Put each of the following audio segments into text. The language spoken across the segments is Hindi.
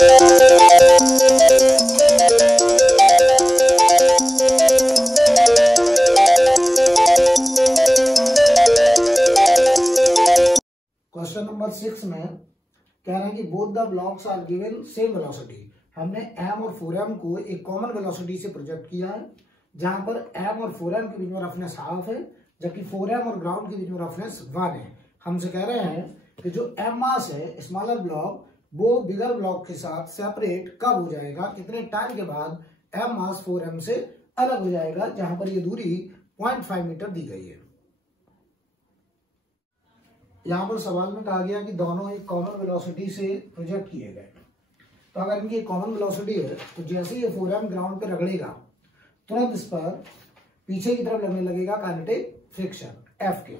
क्वेश्चन नंबर 6 में कह रहे हैं कि both the blocks are given same velocity. हमने m और 4m को एक कॉमन वेलोसिटी से प्रोजेक्ट किया है, जहां पर m और 4m के बीच में रफनेस हाफ है, जबकि 4m और ग्राउंड के बीच में रफनेस 1 है। हमसे कह रहे हैं कि जो m मास है स्मॉलर ब्लॉक वो बिगर ब्लॉक के साथ सेपरेट कब हो जाएगा, कितने टाइम के बाद m मास 4m से अलग हो जाएगा, जहां पर ये दूरी 0.5 मीटर दी गई है। यहाँ पर सवाल में कहा गया कि दोनों एक कॉमन वेलोसिटी से प्रोजेक्ट किए गए। तो अगर इनकी कॉमन वेलोसिटी है तो जैसे ये 4m ग्राउंड पे रगड़ेगा तुरंत इस पर पीछे की तरफ लगने लगेगा काइनेटिक फ्रिक्शन F के।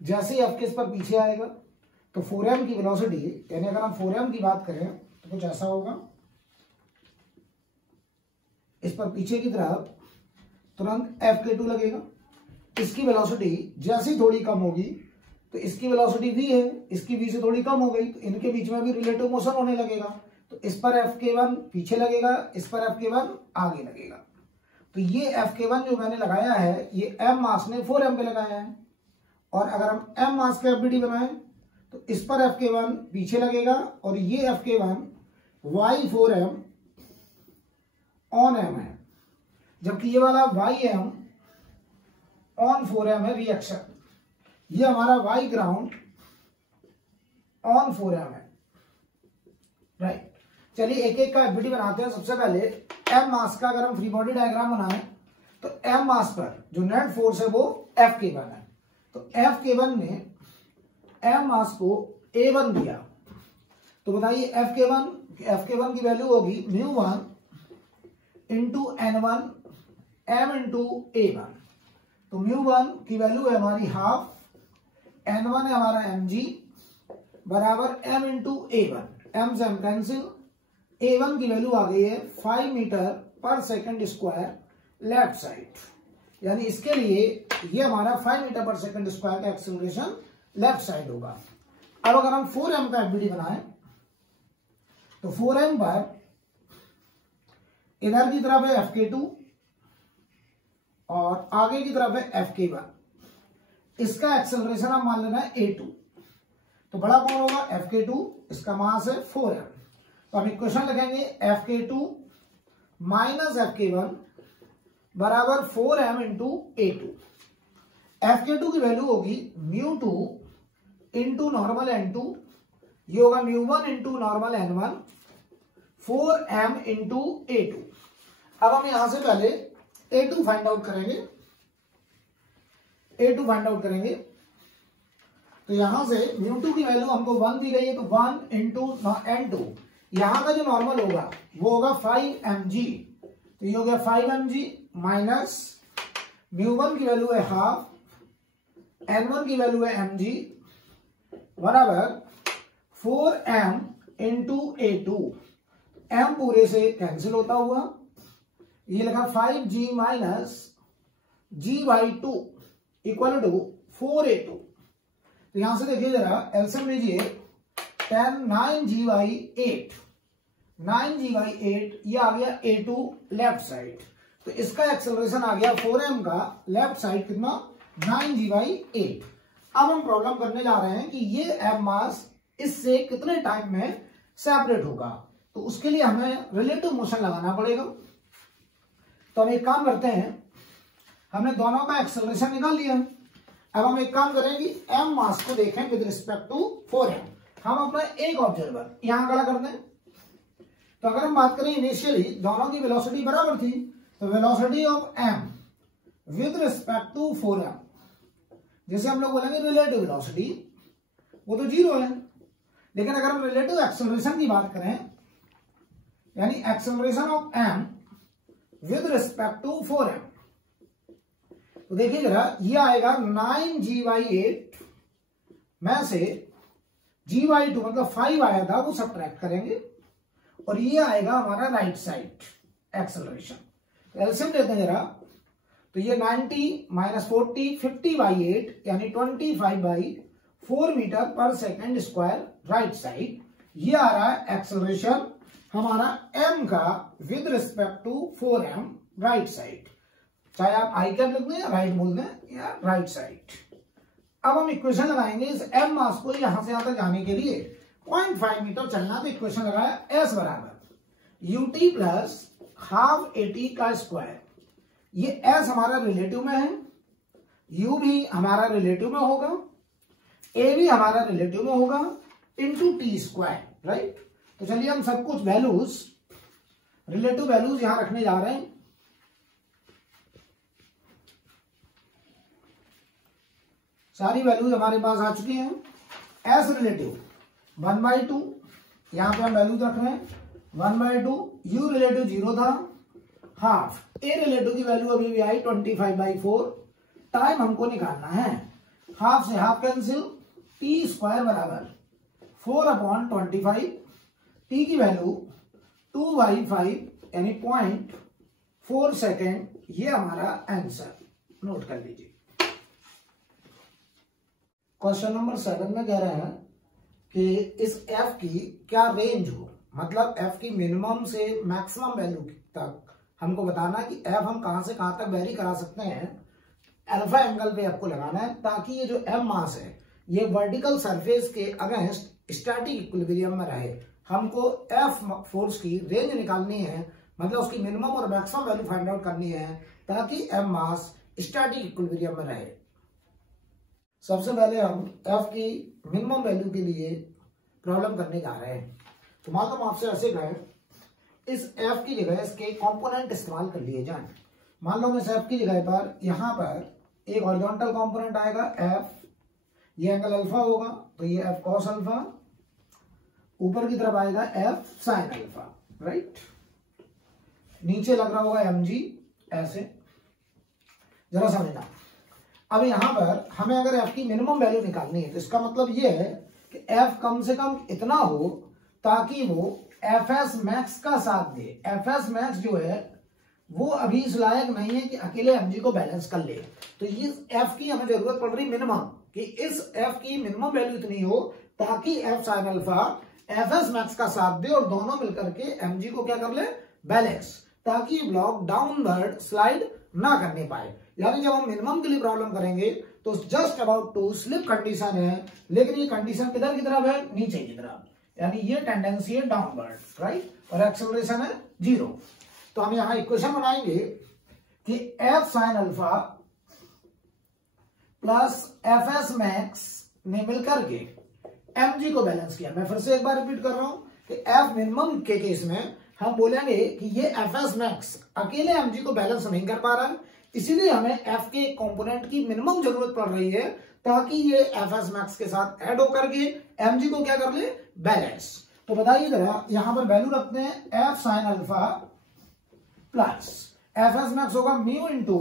जैसे ही F के इस पर पीछे आएगा तो 4m की वेलोसिटी, यानी अगर हम 4m की बात करें तो कुछ ऐसा होगा, इस पर पीछे की तरफ तुरंत F2 लगेगा। इसकी वेलोसिटी जैसे थोड़ी कम होगी तो इसकी वेलोसिटी v है, इसकी v से थोड़ी कम हो गई तो इनके बीच में भी रिलेटिव मोशन होने लगेगा। तो इस पर F1 पीछे लगेगा, इस पर F1 आगे लगेगा। तो ये F1 जो मैंने लगाया है ये m मास ने 4m पे लगाया है, और अगर हम m मास का FBD बनाएं तो इस पर F1 पीछे लगेगा और ये F1 y4m ऑन m है, जबकि ये वाला ym ऑन 4m है रिएक्शन। ये हमारा y ग्राउंड ऑन 4m है, राइट। चलिए एक एक का एफबीडी बनाते हैं। सबसे पहले m मास का अगर हम फ्री बॉडी डायग्राम बनाएं तो m मास पर जो नेट फोर्स है वो F1 है। तो F1 ने m मास को A1 दिया, तो बताइए F1 की वैल्यू होगी μ1 into N1 m into A1। तो μ1 की वैल्यू है हमारी हाफ, N1 है हमारा mg बराबर m इंटू A1। m से m कैंसिल, A1 की वैल्यू आ गई है 5 मीटर पर सेकंड स्क्वायर लेफ्ट साइड, यानी इसके लिए ये हमारा 5 मीटर पर सेकंड स्क्वायर का एक्सेलरेशन लेफ्ट साइड होगा। अब अगर हम 4m का एफबीडी बनाएं तो 4m पर इधर की तरफ है Fk2 और आगे की तरफ है Fk1। इसका एक्सेलरेशन हम मान लेना है A2। तो बड़ा कौन होगा Fk2, इसका मास है 4m। तो हम इक्वेशन लिखेंगे Fk2 माइनस Fk1 बराबर 4m इंटू A2। Fk2 की वैल्यू होगी μ2 इंटू नॉर्मल N2, ये होगा μ1 into normal N1, 4m into A2। अब हम यहां से पहले A2 फाइंड आउट करेंगे। तो यहां से μ2 की वैल्यू हमको 1 दी गई है, तो 1 इंटू N2, यहां का जो नॉर्मल होगा वो होगा 5mg, तो ये हो गया 5mg माइनस μ1 की वैल्यू है हाफ, N1 की वैल्यू है mg बराबर 4m इंटू A2। m पूरे से कैंसिल होता हुआ ये लगा 5g minus g/2 equal to 4A2। तो यहां से देखिए जरा एलसीएम लीजिए, 10 9g/8, 9g/8 ये आ गया A2 लेफ्ट साइड। तो इसका एक्सेलरेशन आ गया 4m का लेफ्ट साइड कितना 9g/8। अब हम प्रॉब्लम करने जा रहे हैं कि ये m मास इससे कितने टाइम में सेपरेट होगा, तो उसके लिए हमें रिलेटिव मोशन लगाना पड़ेगा। तो हम एक काम करते हैं, हमने दोनों का एक्सेलरेशन निकाल लिया है। अब हम एक काम करें कि m मास को देखें विद रिस्पेक्ट टू 4m। हम अपना एक ऑब्जर्वर यहां खड़ा कर दें। तो अगर हम बात करें इनिशियली दोनों की वेलोसिटी बराबर थी, तो velocity of m with respect to 4m, जैसे हम लोग बोलेंगे रिलेटिव वेलोसिटी, वो तो 0 है। लेकिन अगर हम रिलेटिव एक्सेलरेशन की बात करें, यानी acceleration of m with respect to 4m, तो देखिए जरा ये आएगा 9g/8 में से g/2 मतलब 5 आया था वो सब्ट्रैक्ट करेंगे, और ये आएगा हमारा राइट साइड एक्सेलरेशन। एलसीएम लेते हैं जरा, तो ये 90 माइनस 40 50/8 यानी 25/4 मीटर पर सेकंड स्क्वायर राइट साइड, ये आ रहा है एक्सेलरेशन हमारा m का with respect to 4m right side, चाहे आप आई कैप लिख दें या राइट बोल दें या राइट साइड। अब हम इक्वेशन लगाएंगे इस m मास को यहां से यहां तक जाने के लिए 0.5 मीटर चलना, तो इक्वेशन लगाया s बराबर ut प्लस हाफ at का स्क्वायर। ये s हमारा रिलेटिव में है, u भी हमारा रिलेटिव में होगा, a भी हमारा रिलेटिव में होगा, इंटू टी स्क्वायर, राइट। तो चलिए हम सब कुछ वैल्यूज, रिलेटिव वैल्यूज यहां रखने जा रहे हैं। सारी वैल्यूज हमारे पास आ चुकी हैं। एस रिलेटिव 1/2, यहां पे हम वैल्यूज रख रहे हैं 1/2, यू रिलेटिव 0 था, हाफ, ए रिलेटिव की वैल्यू अभी भी आई 25/4, टाइम हमको निकालना है, हाफ से हाफ कैंसिल, टी स्क्वायर बराबर 4/25, टी की वैल्यू 2/5 यानी 0.4 सेकेंड, ये हमारा आंसर नोट कर लीजिए। क्वेश्चन नंबर 7 में कह रहे हैं कि इस f की क्या रेंज हो, मतलब f की मिनिमम से मैक्सिमम वैल्यू तक हमको बताना कि f हम कहां से कहां तक वेरी करा सकते हैं। अल्फा एंगल पे आपको लगाना है ताकि ये जो m मास है ये वर्टिकल सरफेस के अगेंस्ट स्टैटिक इक्विलिब्रियम में रहे। हमको f फोर्स की रेंज निकालनी है, मतलब उसकी मिनिमम और मैक्सिमम वैल्यू फाइंड आउट करनी है ताकि m मास स्टैटिक इक्विलिब्रियम में रहे। सबसे पहले हम f की मिनिमम वैल्यू के लिए प्रॉब्लम करने जा रहे हैं। तो मान लो हम आपसे ऐसे कहें, इस f की जगह इसके कंपोनेंट इस्तेमाल कर लिए जाए। मान लो इस f की जगह पर यहाँ पर एक हॉरिजॉन्टल कंपोनेंट आएगा f, ये एंगल अल्फा होगा तो ये f cos अल्फा, ऊपर की तरफ आएगा f sin अल्फा, राइट। नीचे लग रहा होगा mg, ऐसे जरा समझना। अब यहां पर हमें अगर f की मिनिमम वैल्यू निकालनी है तो इसका मतलब ये है कि f कम से कम इतना हो ताकि वो fs max का साथ दे। fs max जो है वो अभी इस लायक नहीं है कि अकेले mg को बैलेंस कर ले, तो ये f की हमें जरूरत पड़ रही मिनिमम, कि इस f की मिनिमम वैल्यू इतनी हो ताकि f sin alpha fs max का साथ दे और दोनों मिलकर के mg को क्या कर ले, बैलेंस, ताकि ब्लॉक डाउनवर्ड स्लाइड ना करने पाए। यानी जब हम मिनिमम के लिए प्रॉब्लम करेंगे तो just about to slip condition है, लेकिन ये कंडीशन किधर की तरफ है, नीचे की तरफ, यानी ये टेंडेंसी है डाउनवर्ड, राइट, और एक्सेलरेशन है 0। तो हम यहां इक्वेशन बनाएंगे कि f sin alpha plus fs max ने मिलकर के mg को बैलेंस किया। मैं फिर से एक बार रिपीट कर रहा हूं कि f मिनिमम के केस में हम बोलेंगे कि ये fs मैक्स अकेले mg को बैलेंस नहीं कर पा रहा है, इसीलिए हमें f के कंपोनेंट की मिनिमम जरूरत पड़ रही है ताकि ये fs मैक्स के साथ ऐड होकर के mg को क्या कर ले, बैलेंस। तो बताइए जरा, यहां पर वैल्यू रखते हैं f sin alpha plus fs max होगा म्यू इंटू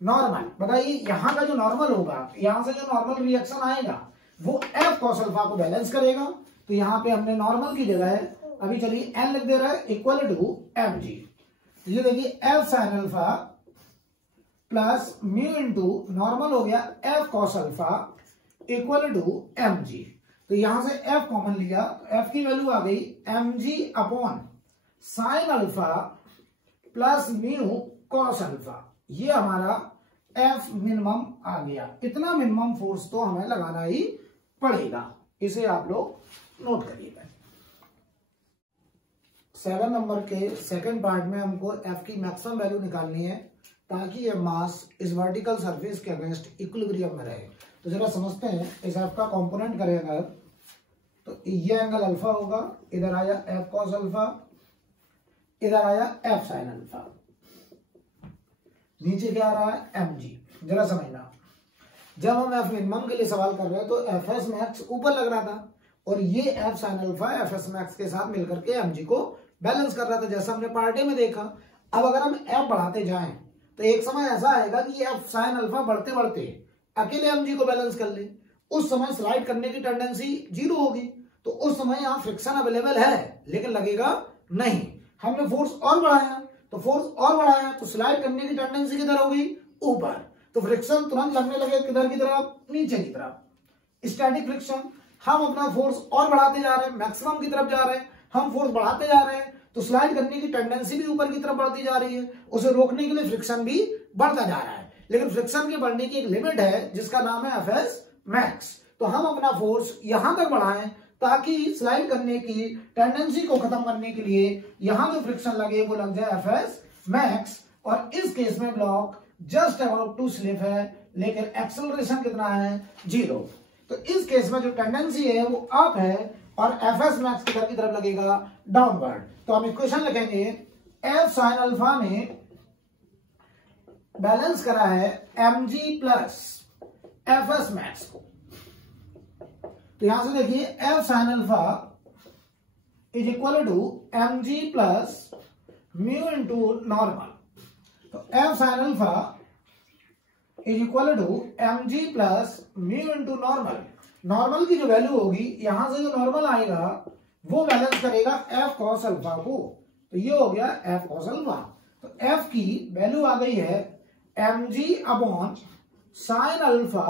नॉर्मल। बताइए यहां का जो नॉर्मल होगा, यहां से जो नॉर्मल रिएक्शन आएगा वो f cos अल्फा को बैलेंस करेगा। तो यहां पे हमने नॉर्मल की जगह है, अभी चलिए n लिख दे रहा है, इक्वल टू mg। ये देखिए f sin alpha plus mu into normal हो गया f cos alpha equal to mg। तो यहां से f कॉमन लिया, f की वैल्यू आ गई mg upon sine alpha plus mu cos alpha. ये हमारा f मिनिमम आ गया। इतना मिनिमम फोर्स तो हमें लगाना ही पड़ेगा, इसे आप लोग नोट करिएगा। 7 नंबर के सेकंड पार्ट में हमको f की मैक्सिमम वैल्यू निकालनी है ताकि ये मास इस वर्टिकल सरफेस के अगेंस्ट इक्विलिब्रियम में रहे। तो जरा समझते हैं, इस f का कंपोनेंट करेगा तो ये एंगल अल्फा होगा, इधर आया f cos अल्फा, इधर आया f sin अल्फा, नीचे क्या आ रहा है mg। जरा समझना, जब हम f मिनिमम के लिए सवाल कर रहे हैं तो fs मैक्स ऊपर लग रहा था और ये f sin alpha fs max के साथ मिलकर के mg को बैलेंस कर रहा था, जैसा हमने पार्ट ए में देखा। अब अगर हम f बढ़ाते जाएं तो एक समय ऐसा आएगा कि ये f sin अल्फा बढ़ते बढ़ते अकेले mg को बैलेंस कर ले, उस समय स्लाइड करने की टेंडेंसी 0 होगी। तो उस समय यहाँ फ्रिक्शन अवेलेबल है लेकिन लगेगा नहीं। हमने फोर्स और बढ़ाया, तो फोर्स और बढ़ाया तो स्लाइड करने की टेंडेंसी किधर हो गई, ऊपर, तो फ्रिक्शन तुरंत लगने लगे किधर की तरफ, नीचे की तरफ, स्टैटिक फ्रिक्शन। हम अपना फोर्स और बढ़ाते जा रहे हैं, मैक्सिमम की तरफ जा रहे हैं, हम फोर्स बढ़ाते जा रहे हैं तो स्लाइड करने की टेंडेंसी भी ऊपर की तरफ बढ़ती जा रही है, उसे रोकने के लिए फ्रिक्शन भी बढ़ता जा रहा है। लेकिन फ्रिक्शन के बढ़ने की एक लिमिट है जिसका नाम है एफएस मैक्स। तो हम अपना फोर्स यहां तक बढ़ाएं ताकि स्लाइड करने की टेंडेंसी को खत्म करने के लिए यहां जो फ्रिक्शन लगे वो लग जाए एफएस मैक्स। और इस केस में block just about to slip है, लेकिन एक्सेलरेशन कितना है 0। तो इस केस में जो टेंडेंसी है वो अप है और एफएस मैक्स किधर की तरफ लगेगा डाउनवर्ड। तो हम इक्वेशन लिखेंगे एफ साइन अल्फा ने बैलेंस करा है mg प्लस एफएस मैक्स को। तो यहां से देखिए F sine alpha is equal to mg plus mu into normal. तो F sine alpha is equal to mg plus mu into normal. Normal की जो वैल्यू होगी यहां से जो नॉर्मल आएगा वो बैलेंस करेगा एफ कॉस अल्फा को। तो ये हो गया एफ कॉस अल्फा। तो एफ की वैल्यू आ गई है mg upon sine alpha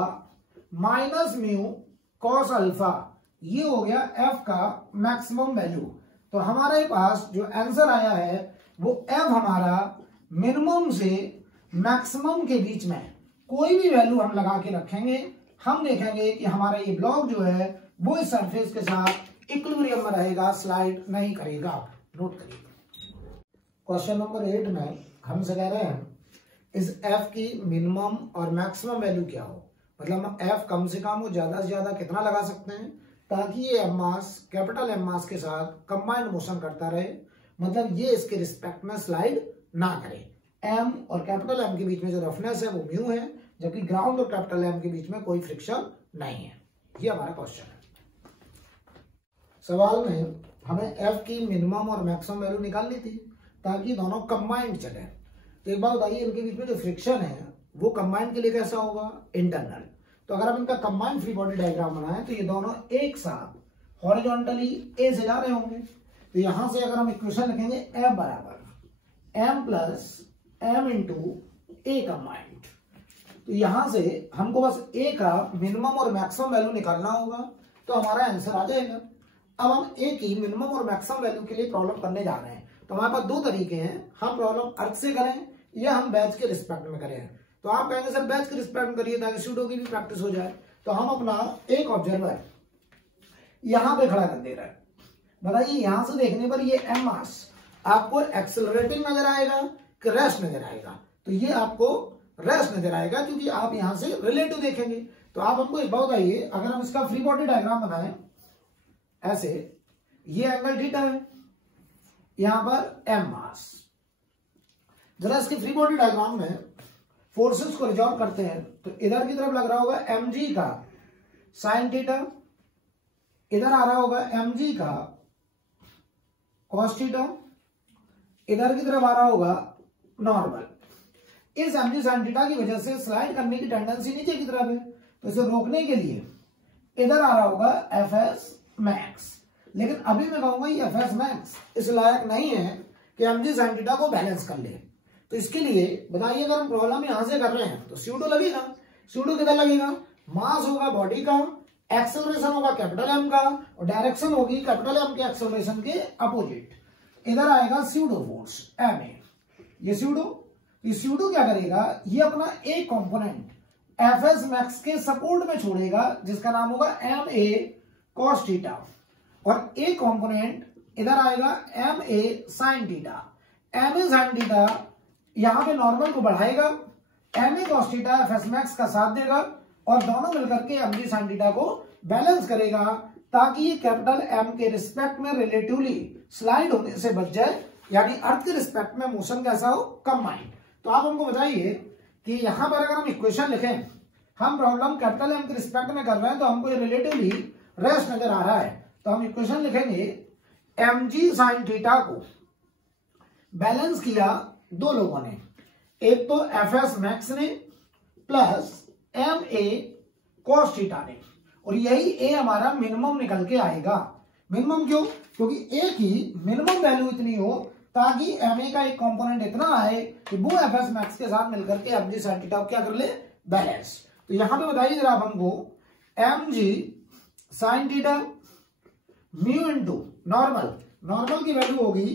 minus mu cos alpha. ये हो गया एफ का मैक्सिमम वैल्यू। तो हमारे पास जो आंसर आया है वो एफ हमारा मिनिमम से मैक्सिमम के बीच में कोई भी वैल्यू हम लगा के रखेंगे, हम देखेंगे कि हमारा ये ब्लॉक जो है वो इस सरफेस के साथ इक्विलिब्रियम में रहेगा, स्लाइड नहीं करेगा। नोट करिए क्वेश्चन नंबर 8 में हमसे कह रहे हैं इस एफ की मिनिमम और मैक्सिमम वैल्यू क्या हो। मतलब हम एफ कम से कम हो, ज्यादा से ज्यादा कितना लगा सकते हैं ताकि ये एम मास कैपिटल एम मास के साथ कंबाइंड मोशन करता रहे, मतलब ये इसके रिस्पेक्ट में स्लाइड ना करे। एम और कैपिटल एम के बीच में जो रफनेस है वो म्यू है, जबकि ग्राउंड और कैपिटल एम के बीच में कोई फ्रिक्शन नहीं है। ये हमारा क्वेश्चन है। सवाल में हमें एफ की मिनिमम और मैक्सिमम वैल्यू निकालनी थी ताकि दोनों कंबाइंड चले। तो एक बात बताइए, इनके बीच में जो फ्रिक्शन है वो कंबाइंड के लिए कैसा होगा इंटरनल। तो अगर हम इनका कंबाइंड फ्री बॉडी डायग्राम बनाएं तो ये दोनों एक साथ हॉरिजॉन्टली ए से जा रहे होंगे। तो यहां से अगर हम इक्वेशन लिखेंगे एफ बराबर एम प्लस एम इंटू ए कंबाइंड। तो यहां से हमको बस ए का मिनिमम और मैक्सिमम वैल्यू निकालना होगा तो हमारा आंसर आ जाएगा। अब हम ए की मिनिमम और मैक्सिमम वैल्यू के लिए प्रॉब्लम करने जा रहे हैं। तो हमारे पास दो तरीके हैं, हम प्रॉब्लम अर्थ से करें या हम बैच के रिस्पेक्ट में करें। तो आप कहेंगे सर बैच के रिस्पेक्ट में करिए ताकि सूडो की भी प्रैक्टिस हो जाए। तो हम अपना एक ऑब्जर्वर यहां पे खड़ा कर दे रहे हैं। बताइए यहां से देखने पर ये एम मास आपको एक्सेलरेटिंग नजर आएगा कि रेस्ट नजर आएगा। तो ये आपको रेस्ट नजर आएगा क्योंकि आप यहां से रिलेटिव देखेंगे। तो आप हमको एक बात बताइए, अगर हम इसका फ्री बॉडी डायग्राम बनाएं ऐसे, ये एंगल थीटा है, यहां पर एम मास। जरा इसकी फ्री बॉडी डायग्राम में फोर्सेस को रिजॉल्व करते हैं तो इधर की तरफ लग रहा होगा mg का साइन थीटा, इधर आ रहा होगा mg का कॉस थीटा, इधर की तरफ आ रहा होगा नॉर्मल। इस mg साइन थीटा की वजह से स्लाइड करने की टेंडेंसी नीचे की तरफ है, तो इसे रोकने के लिए इधर आ रहा होगा एफएस मैक्स। लेकिन अभी मैं कहूंगा ये एफएस मैक्स इस लायक नहीं है कि mg साइन थीटा को बैलेंस कर ले। तो इसके लिए बताइए, अगर हम प्रॉब्लम यहां से कर रहे हैं तो सूडो लगेगा। सूडो किधर लगेगा, मास होगा बॉडी का, एक्सेलरेशन होगा कैपिटल एम का और डायरेक्शन होगी कैपिटल एम के एक्सेलरेशन के अपोजिट। इधर आएगा सूडो फोर्स एम ए। ये सूडो क्या करेगा, ये अपना एक कंपोनेंट एफएस मैक्स के सपोर्ट में छोड़ेगा जिसका नाम होगा एम ए कॉस थीटा, और एक कंपोनेंट इधर आएगा m a sine theta. M a sine theta यहां पे नॉर्मल को बढ़ाएगा, m a cos theta fs max का साथ देगा और दोनों मिलकर के mg साइन थीटा को बैलेंस करेगा ताकि ये कैपिटल एम के रिस्पेक्ट में रिलेटिवली स्लाइड होने से बच जाए, यानी अर्थ के रिस्पेक्ट में मोशन कैसा हो कंबाइंड। तो आप हमको बताइए कि यहां पर अगर हम इक्वेशन लिखें, हम प्रॉब्लम कैपिटल एम के रिस्पेक्ट में कर रहे हैं तो हमको ये रिलेटिवली रेस्ट नजर आ रहा है। तो हम इक्वेशन लिखेंगे mg साइन थीटा को बैलेंस किया दो लोगों ने, एक तो एफएस मैक्स ने plus m a cos theta ने, और यही ए हमारा मिनिमम निकल के आएगा। मिनिमम क्यों, क्योंकि ए की मिनिमम वैल्यू इतनी हो ताकि एम ए का एक कंपोनेंट इतना आए कि वो एफएस मैक्स के साथ मिलकर के mg साइन थीटा क्या कर ले, बैलेंस। तो यहां पे बताइए जरा आप हमको, mg sine theta mu into normal की वैल्यू होगी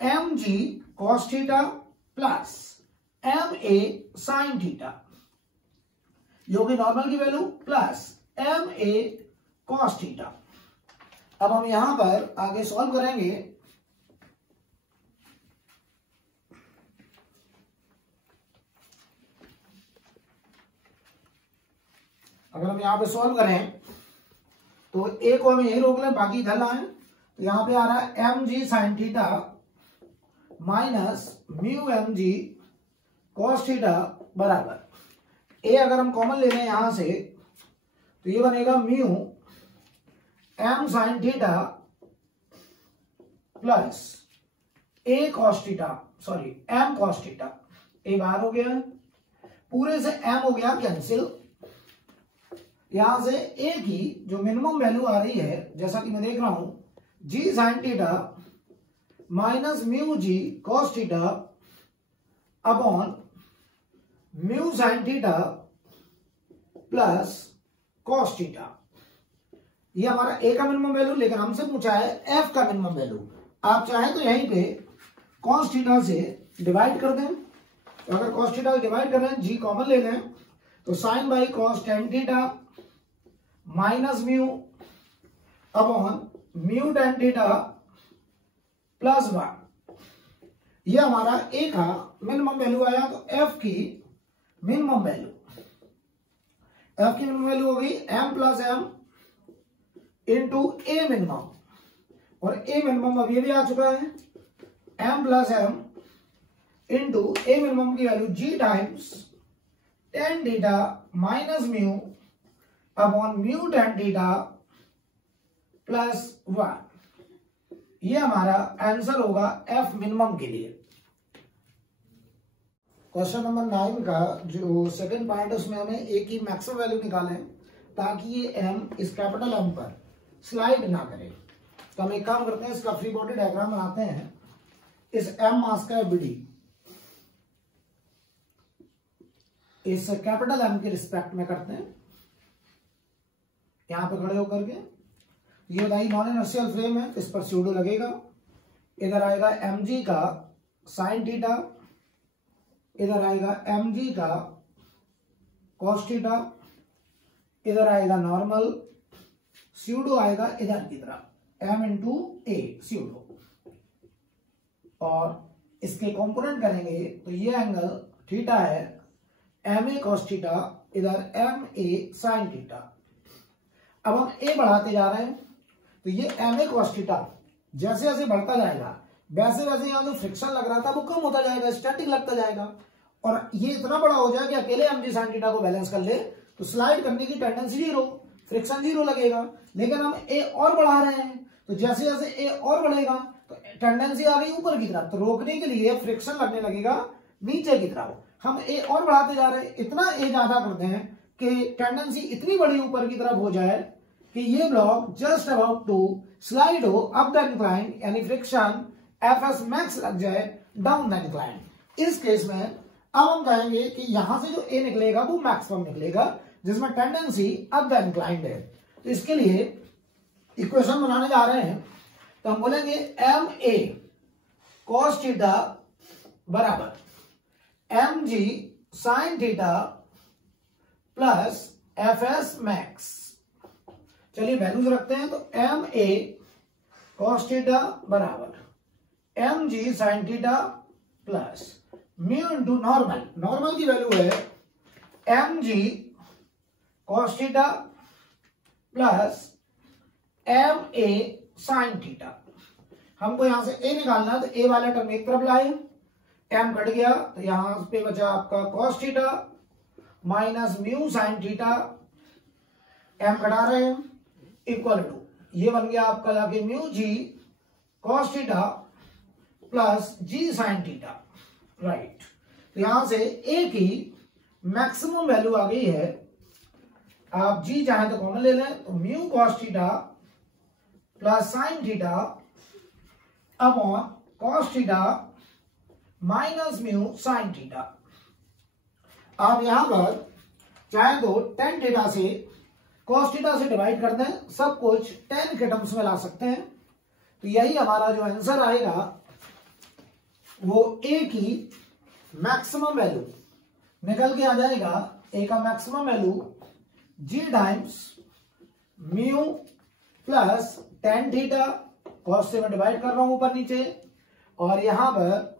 m g cos theta plus m a sine theta, जो कि नॉर्मल की value plus m a cos theta. अब हम यहां पर आगे सॉल्व करेंगे। अगर हम यहां पे सॉल्व करें तो ए को हम यही रोक लें, बाकी इधर लाएं। तो यहां पे आ रहा है m g sine theta minus mu m g cos theta बराबर ए, अगर हम कॉमन ले लें यहां से तो ये बनेगा mu M sine theta plus A cos theta, sorry M cos theta. A बाहर हो गया, पूरे से एम हो गया कैंसिल। यहां से ए की जो मिनिमम वैल्यू आ रही है, जैसा कि मैं देख रहा हूं, G sine theta minus mu G cos theta upon mu sine theta plus cos theta. ये हमारा ए का मिनिमम वैल्यू, लेकिन हमसे पूछा है एफ का मिनिमम वैल्यू। आप चाहें तो यहीं पे कॉस थीटा से डिवाइड कर दें। तो अगर कॉस थीटा से डिवाइड कर रहे हैं, जी कॉमन ले लें, तो sine by cos tan theta minus mu upon mu tan theta plus 1। ये हमारा ए का मिनिमम वैल्यू आया। तो एफ की मिनिमम वैल्यू, एफ की मिनिमम वैल्यू हो गई M plus M into a minimum, और ए मिनिमम अब ये भी आ चुका है M plus M into a minimum की value g times tan theta minus mu upon mu tan theta plus 1। ये हमारा आंसर होगा एफ मिनिमम के लिए। क्वेश्चन नंबर 9 का जो सेकंड पार्ट है, उसमें हमें ए की मैक्सिमम वैल्यू निकालें ताकि ये एम इस कैपिटल एम पर स्लाइड ना करे। तो हम एक काम करते हैं, इसका फ्री बॉडी डायग्राम बनाते हैं। इस एम मास का बीडी इस कैपिटल एम के रिस्पेक्ट में करते हैं, यहां पे खड़े होकर के। ये बताइए नॉन इनर्शियल फ्रेम है, इस पर स्यूडो लगेगा। इधर आएगा एम जी का साइन थीटा, इधर आएगा एम जी का कॉस थीटा, इधर आएगा नॉर्मल, स्यूडो आएगा इधर की तरफ एम इंटू ए स्यूडो, और इसके कंपोनेंट करेंगे तो ये एंगल थीटा है एम ए कॉस थीटा, इधर एम ए साइन थीटा। अब हम ए बढ़ाते जा रहे हैं, तो ये एम ए कॉस थीटा जैसे जैसे बढ़ता जाएगा वैसे वैसे यहाँ जो फ्रिक्शन लग रहा था वो कम होता जाएगा, स्टैटिक लगता जाएगा, और ये इतना बड़ा हो जाए कि अकेले एम जी साइन थीटा को बैलेंस कर ले तो स्लाइड करने की टेंडेंसी जीरो, फ्रिक्शन जीरो लगेगा। लेकिन हम ए और बढ़ा रहे हैं, तो जैसे जैसे ए और बढ़ेगा तो टेंडेंसी आ गई ऊपर की तरफ, तो रोकने के लिए फ्रिक्शन लगने लगेगा नीचे की तरफ। हम ए और बढ़ाते जा रहे हैं, इतना ए ज्यादा करते हैं कि टेंडेंसी इतनी बड़ी ऊपर की तरफ हो जाए कि ये block just about to slide हो अप द इंक्लाइन, यानी फ्रिक्शन एफ एस मैक्स लग जाए डाउन द इंक्लाइन। इस केस में अब हम कहेंगे कि यहां से जो ए निकलेगा वो मैक्सिमम निकलेगा, जिसमें टेंडेंसी अप द इंक्लाइंड है। तो इसके लिए इक्वेशन बनाने जा रहे हैं, तो हम बोलेंगे एम ए कॉस थीटा बराबर m g sine theta plus f s max. चलिए वैल्यूज रखते हैं, तो एम ए कॉस थीटा बराबर m g sine theta plus mu into normal, normal की वैल्यू है m g cos theta plus m a sine theta. हमको यहां से ए निकालना है, तो ए वाला टर्म एक तरफ लाए, एम कट गया तो यहां पे बचा आपका cos theta minus mu sine theta, m कटा रहे हैं, इक्वल टू ये बन गया आपका जाके mu G cos theta plus जी साइन थीटा, राइट। तो यहां से ए की मैक्सिमम वैल्यू आ गई है। आप जी चाहे तो कॉमन ले लें, तो mu cos theta plus sine theta upon cos theta minus mu sine theta. आप यहां पर चाहे तो टेन थीटा से कॉस थीटा से डिवाइड कर दें, सब कुछ टेन के टर्म्स में ला सकते हैं। तो यही हमारा जो आंसर आएगा वो ए की मैक्सिमम वैल्यू निकल के आ जाएगा। ए का maximum value g times mu plus tan theta, cos से मैं डिवाइड कर रहा हूं ऊपर नीचे, और यहां पर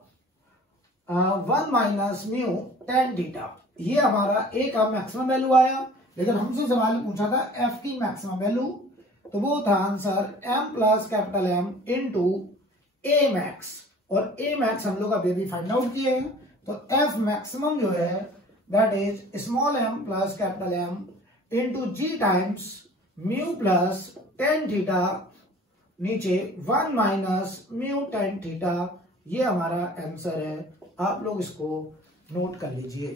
1 माइनस म्यू टेन थीटा। ये हमारा ए का मैक्सिमम वैल्यू आया। लेकिन हमसे सवाल पूछा था एफ की मैक्सिमम वैल्यू, तो वो था answer m plus capital M into a max, और ए मैक्स हम लोग अभी अभी फाइंड आउट किए हैं। तो एफ मैक्सिमम जो है that is small m plus capital M into g times mu plus tan theta, नीचे 1 माइनस म्यू टेन थीटा। ये हमारा आंसर है, आप लोग इसको नोट कर लीजिए।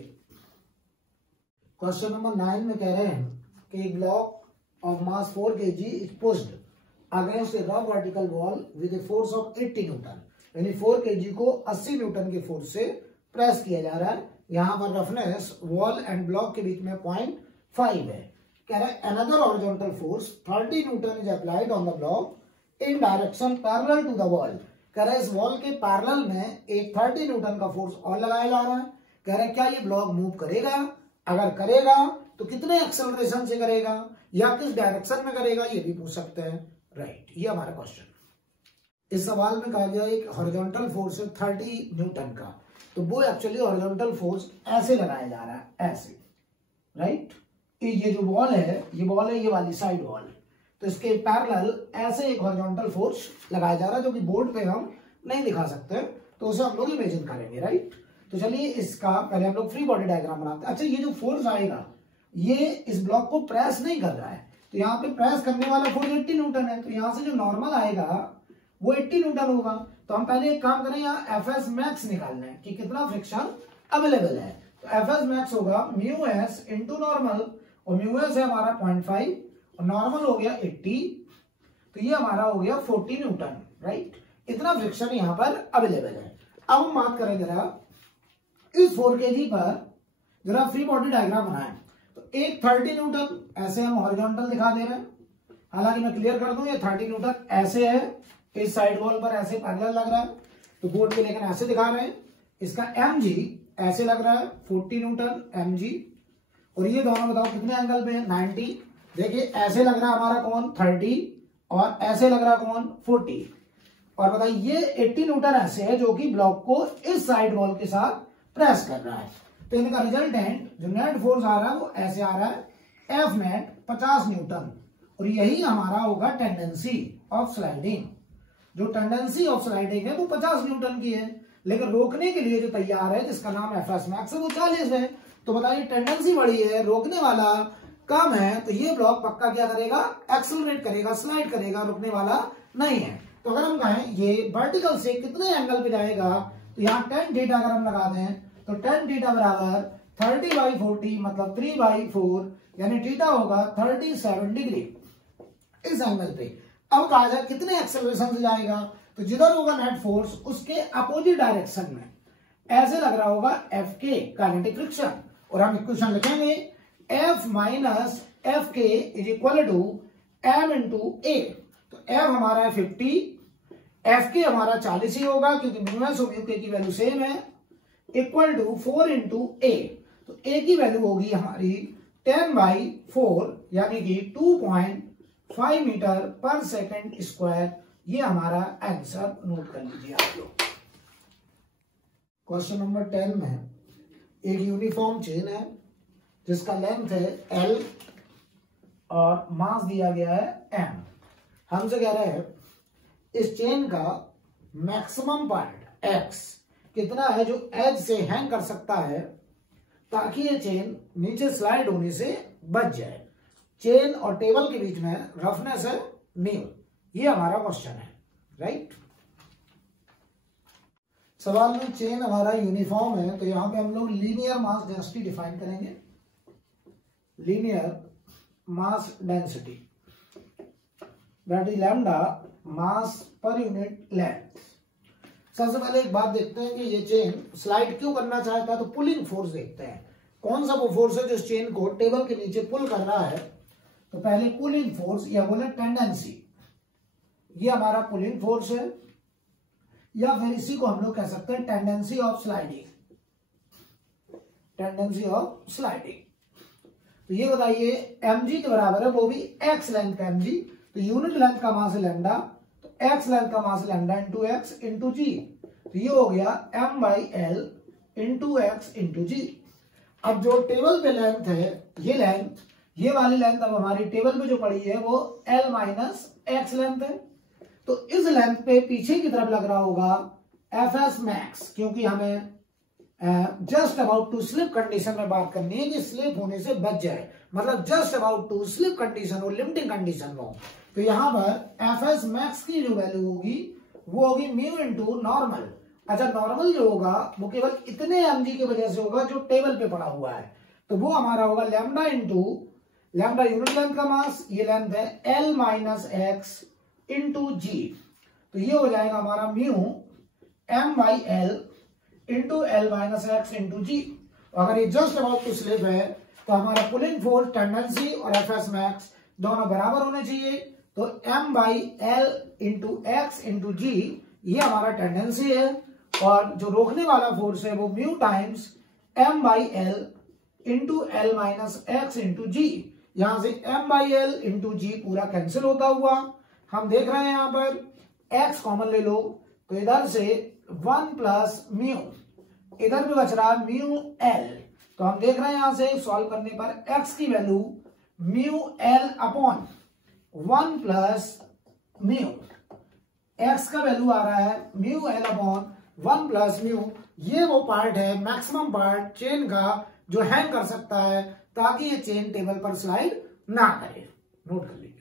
क्वेश्चन नंबर 9 में कह रहे हैं कि एक block of mass 4 kg is pushed against a rough vertical wall with a force of 80 Newton, यानी 4 kg को 80 न्यूटन के फोर्स से प्रेस किया जा रहा है। यहां पर रफनेस वॉल एंड ब्लॉक के बीच में 0.5 है। कह रहा है another horizontal force 30 Newton is applied on the block in direction parallel to the wall। कह रहा है इस वॉल के पैरेलल में एक 30 न्यूटन का फोर्स और लगाया जा रहा है। कह रहा है क्या ये ब्लॉक मूव करेगा, अगर करेगा तो कितने एक्सेलरेशन से करेगा या किस डायरेक्शन में करेगा, ये भी पूछ सकते हैं। राइट, ये हमारा क्वेश्चन। इस सवाल में कहा गया एक हॉरिजॉन्टल फोर्स है 30 न्यूटन का, तो वो एक्चुअली हॉरिजॉन्टल फोर्स ऐसे लगाया जा रहा है, ऐसे। राइट, ये जो वॉल है, ये वॉल है, ये वाली साइड वॉल, तो इसके पैरेलल ऐसे एक हॉरिजॉन्टल फोर्स लगाया जा रहा है, जो कि बोर्ड पे हम नहीं दिखा सकते, तो उसे हम लोग इमेजिन करेंगे। राइट, तो चलिए इसका पहले हम लोग फ्री बॉडी डायग्राम बनाते हैं। अच्छा, ये जो फोर्स आएगा ये इस ब्लॉक को प्रेस नहीं कर रहा है, तो यहाँ पे प्रेस करने वाला फोर्स 80 न्यूटन है, तो यहाँ से जो नॉर्मल आएगा वो 80 न्यूटन होगा। तो हम पहले एक काम करें, यहाँ एफ एस मैक्स निकालना है कि कितना फ्रिक्शन अवेलेबल है। तो एफ एस मैक्स होगा म्यू एस इंटू नॉर्मल, और म्यू एस है हमारा 0.5 और नॉर्मल हो गया 80, तो ये हमारा हो गया 40 न्यूटन। राइट, इतना फ्रिक्शन यहाँ पर अवेलेबल है। अब हम बात करें जरा इस 4 kg पर, जरा फ्री बॉडी डायग्राम बनाएं। तो एक 30 न्यूटन ऐसे हम हॉरिजॉन्टल दिखा दे रहे हैं, हालांकि मैं क्लियर कर दूं ये 30 न्यूटन ऐसे है, इस साइड वॉल पर ऐसे पैरेलल लग रहा है, तो बोर्ड पे लेकिन ऐसे दिखा रहे हैं। इसका mg ऐसे लग रहा है 40 न्यूटन mg, और ये दोनों बताओ कितने एंगल पे है, 90। देखिए ऐसे लग रहा है हमारा कौन 30, और ऐसे लग रहा है कौन 40, और बताइए ये 80 न्यूटन ऐसे है जो कि ब्लॉक को इस साइड वॉल के साथ प्रेस कर रहा है। तो इनका रिजल्टेंट जो नेट फोर्स आ रहा है वो ऐसे आ रहा है एफ नेट 50 न्यूटन, और यही हमारा होगा टेंडेंसी ऑफ स्लाइडिंग। जो टेंडेंसी ऑफ स्लाइडिंग है वो 50 न्यूटन की है, लेकिन रोकने के लिए जो तैयार है जिसका नाम एफ एस मैक्स है वो 40 है। तो बताइए टेंडेंसी बड़ी है, रोकने वाला कम है, तो ये ब्लॉक पक्का क्या करेगा, एक्सेलरेट करेगा, स्लाइड करेगा, रुकने वाला नहीं है। तो अगर हम कहें ये वर्टिकल से कितने एंगल पे जाएगा, तो यहाँ tan थीटा अगर हम लगा दें तो tan थीटा बराबर 30/40 मतलब 3/4, यानी थीटा होगा 37 डिग्री इस एंगल पे। अब कहा जाए कितने एक्सेलरेशन से जाएगा, तो जिधर होगा नेट फोर्स उसके अपोजिट डायरेक्शन में ऐसे लग रहा होगा एफ के काइनेटिक फ्रिक्शन, और हम इक्वेशन लिखेंगे F minus F k is equal to M into a. तो एफ हमारा है 50, एफ के हमारा 40 ही होगा क्योंकि म्यू एस और म्यू के की वैल्यू सेम है, इक्वल टू 4 इंटू ए। तो ए की वैल्यू होगी हमारी 10/4 यानी कि 2.5 मीटर पर सेकंड स्क्वायर। ये हमारा आंसर नोट कर लीजिए आप लोग। क्वेश्चन नंबर 10 में एक यूनिफॉर्म चेन है जिसका लेंथ है L और मास दिया गया है M। हमसे कह रहे हैं इस चेन का मैक्सिमम पार्ट X कितना है जो एज से हैंग कर सकता है ताकि ये चेन नीचे स्लाइड होने से बच जाए। चेन और टेबल के बीच में रफनेस है न्यू। ये हमारा क्वेश्चन है। राइट, सवाल में चेन हमारा यूनिफॉर्म है, तो यहां पे हम लोग लीनियर मास डेंसिटी डिफाइन करेंगे। Linear mass density that is lambda mass per unit length. सबसे पहले एक बात देखते हैं कि ये चेन स्लाइड क्यों करना चाहता है, तो पुलिंग फोर्स देखते हैं कौन सा वो फोर्स है जो इस चेन को टेबल के नीचे पुल कर रहा है। तो पहले पुलिंग फोर्स या बोले टेंडेंसी, ये हमारा पुलिंग फोर्स है। या फिर इसी को हम लोग कह सकते हैं tendency of sliding, tendency of sliding. तो ये बताइए mg के बराबर है वो भी x लेंथ का mg, तो यूनिट लेंथ का मास है लैम्डा, तो x लेंथ का मास lambda into x into g, तो ये हो गया m/l इंटू x इंटू जी। अब जो टेबल पे लेंथ है ये लेंथ, ये वाली लेंथ अब हमारी टेबल पे जो पड़ी है वो l माइनस x लेंथ है, तो इस लेंथ पे पीछे की तरफ लग रहा होगा fs मैक्स, क्योंकि हमें just about to slip condition में बात करनी है कि स्लिप होने से बच जाए, मतलब just about to slip condition हो, लिमिटिंग कंडीशन हो। तो यहां पर fs मैक्स की जो वैल्यू होगी वो होगी म्यू इंटू नॉर्मल। अच्छा, नॉर्मल जो होगा वो केवल इतने mg की वजह से होगा जो टेबल पे पड़ा हुआ है, तो वो हमारा होगा lambda into lambda unit length का मास, ये लेंथ है l minus x into g, तो ये हो जाएगा हमारा mu m/l into l minus x into g. अगर ये जस्ट अबाउट टू स्लिप है तो हमारा पुलिंग फोर्स, टेंडेंसी और fs मैक्स दोनों बराबर होने चाहिए, तो m/l इंटू एक्स इंटू जी ये हमारा टेंडेंसी है, और जो रोकने वाला फोर्स है वो mu times m/l into l minus x into g. यहां से m/l इंटू जी पूरा कैंसिल होता हुआ हम देख रहे हैं यहां पर x कॉमन ले लो, तो इधर से 1 प्लस म्यू, इधर भी बच रहा म्यू l, तो हम देख रहे हैं यहां से सॉल्व करने पर x की value mu l upon 1 plus mu, x का वैल्यू आ रहा है mu l upon 1 plus mu. ये वो पार्ट है, मैक्सिमम पार्ट चेन का जो हैंग कर सकता है ताकि ये चेन टेबल पर स्लाइड ना करे, नोट कर लीजिए।